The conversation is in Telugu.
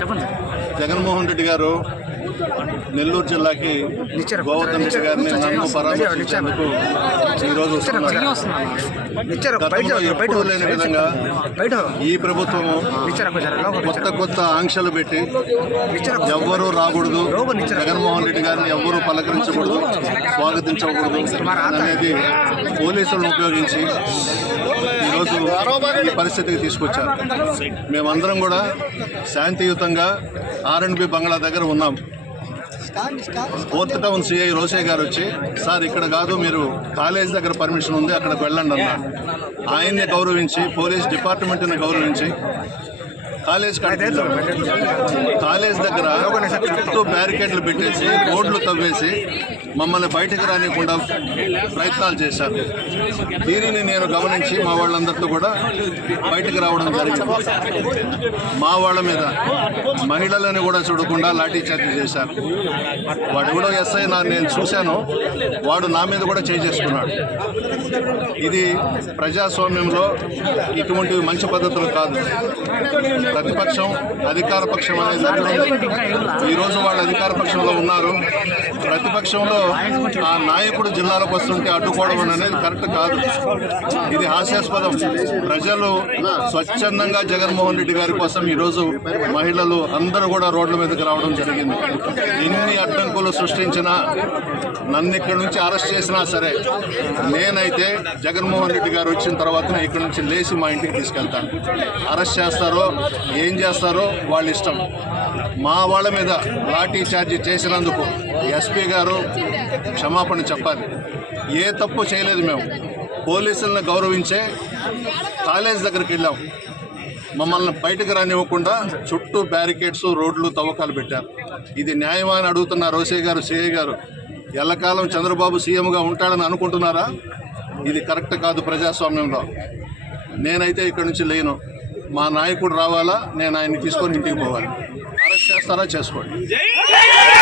చెప్పండి జగన్మోహన్ రెడ్డి గారు నెల్లూరు జిల్లాకి గోవర్ధన్ రెడ్డి గారిని నన్ను పరామర్శించేందుకు ఈరోజు లేని విధంగా ఈ ప్రభుత్వం కొత్త కొత్త ఆంక్షలు పెట్టి ఎవ్వరూ రాకూడదు జగన్మోహన్ రెడ్డి గారిని ఎవ్వరూ పలకరించకూడదు స్వాగతించకూడదు అనేది పోలీసులను ఉపయోగించి పరిస్థితికి తీసుకొచ్చారు మేమందరం కూడా శాంతియుతంగా ఆర్ఎండ్బి బంగ్లా దగ్గర ఉన్నాం ఫోర్త్ టౌన్ సిఐ రోసే గారు వచ్చి సార్ ఇక్కడ కాదు మీరు కాలేజ్ దగ్గర పర్మిషన్ ఉంది అక్కడికి వెళ్ళండి అన్నారు ఆయన్ని గౌరవించి పోలీస్ డిపార్ట్మెంట్ని గౌరవించి కాలేజ్ కాలేజ్ దగ్గర చుట్టూ బ్యారికేడ్లు పెట్టేసి బోర్డులు తవ్వేసి మమ్మల్ని బయటకు రానియకుండా ప్రయత్నాలు చేశారు దీనిని నేను గమనించి మా వాళ్ళందరితో కూడా బయటకు రావడం జరిగింది మా వాళ్ళ మీద మహిళలను కూడా చూడకుండా లాఠీ చార్జ్ చేశారు వాడు కూడా ఎస్ఐ నేను చూశాను వాడు నా మీద కూడా చేసుకున్నాడు ఇది ప్రజాస్వామ్యంలో ఇటువంటి మంచి పద్ధతులు కాదు ప్రతిపక్షం అధికార పక్షం అనేది ఈరోజు వాళ్ళు అధికార పక్షంలో ఉన్నారు ప్రతిపక్షంలో ఆ నాయకుడు జిల్లాలోకి వస్తుంటే అడ్డుకోవడం అనేది కరెక్ట్ కాదు ఇది హాస్యాస్పదం ప్రజలు స్వచ్ఛందంగా జగన్మోహన్ రెడ్డి గారి కోసం ఈరోజు మహిళలు అందరూ కూడా రోడ్ల మీదకి రావడం జరిగింది ఎన్ని అడ్డంకులు సృష్టించినా నన్ను ఇక్కడ నుంచి అరెస్ట్ చేసినా సరే నేనైతే జగన్మోహన్ రెడ్డి గారు వచ్చిన తర్వాతనే ఇక్కడి నుంచి లేచి మా ఇంటికి తీసుకెళ్తాను అరెస్ట్ చేస్తారో ఏం చేస్తారో వాళ్ళ ఇష్టం మా వాళ్ళ మీద లాఠీ ఛార్జీ చేసినందుకు ఎస్పీ గారు క్షమాపణ చెప్పాలి ఏ తప్పు చేయలేదు మేము పోలీసులను గౌరవించే కాలేజ్ దగ్గరికి వెళ్ళాం మమ్మల్ని బయటకు రానివ్వకుండా చుట్టూ బ్యారికేడ్స్ రోడ్లు తవ్వకాలు పెట్టారు ఇది న్యాయమా అని అడుగుతున్న రోసే గారు సిఐ గారు ఎల్లకాలం చంద్రబాబు సీఎంగా ఉంటాడని అనుకుంటున్నారా ఇది కరెక్ట్ కాదు ప్రజాస్వామ్యంలో నేనైతే ఇక్కడి నుంచి లేను మా నాయకుడు రావాలా నేను ఆయన తీసుకొని ఇంటికి పోవాలి అరెస్ట్ చేస్తారా చేసుకోండి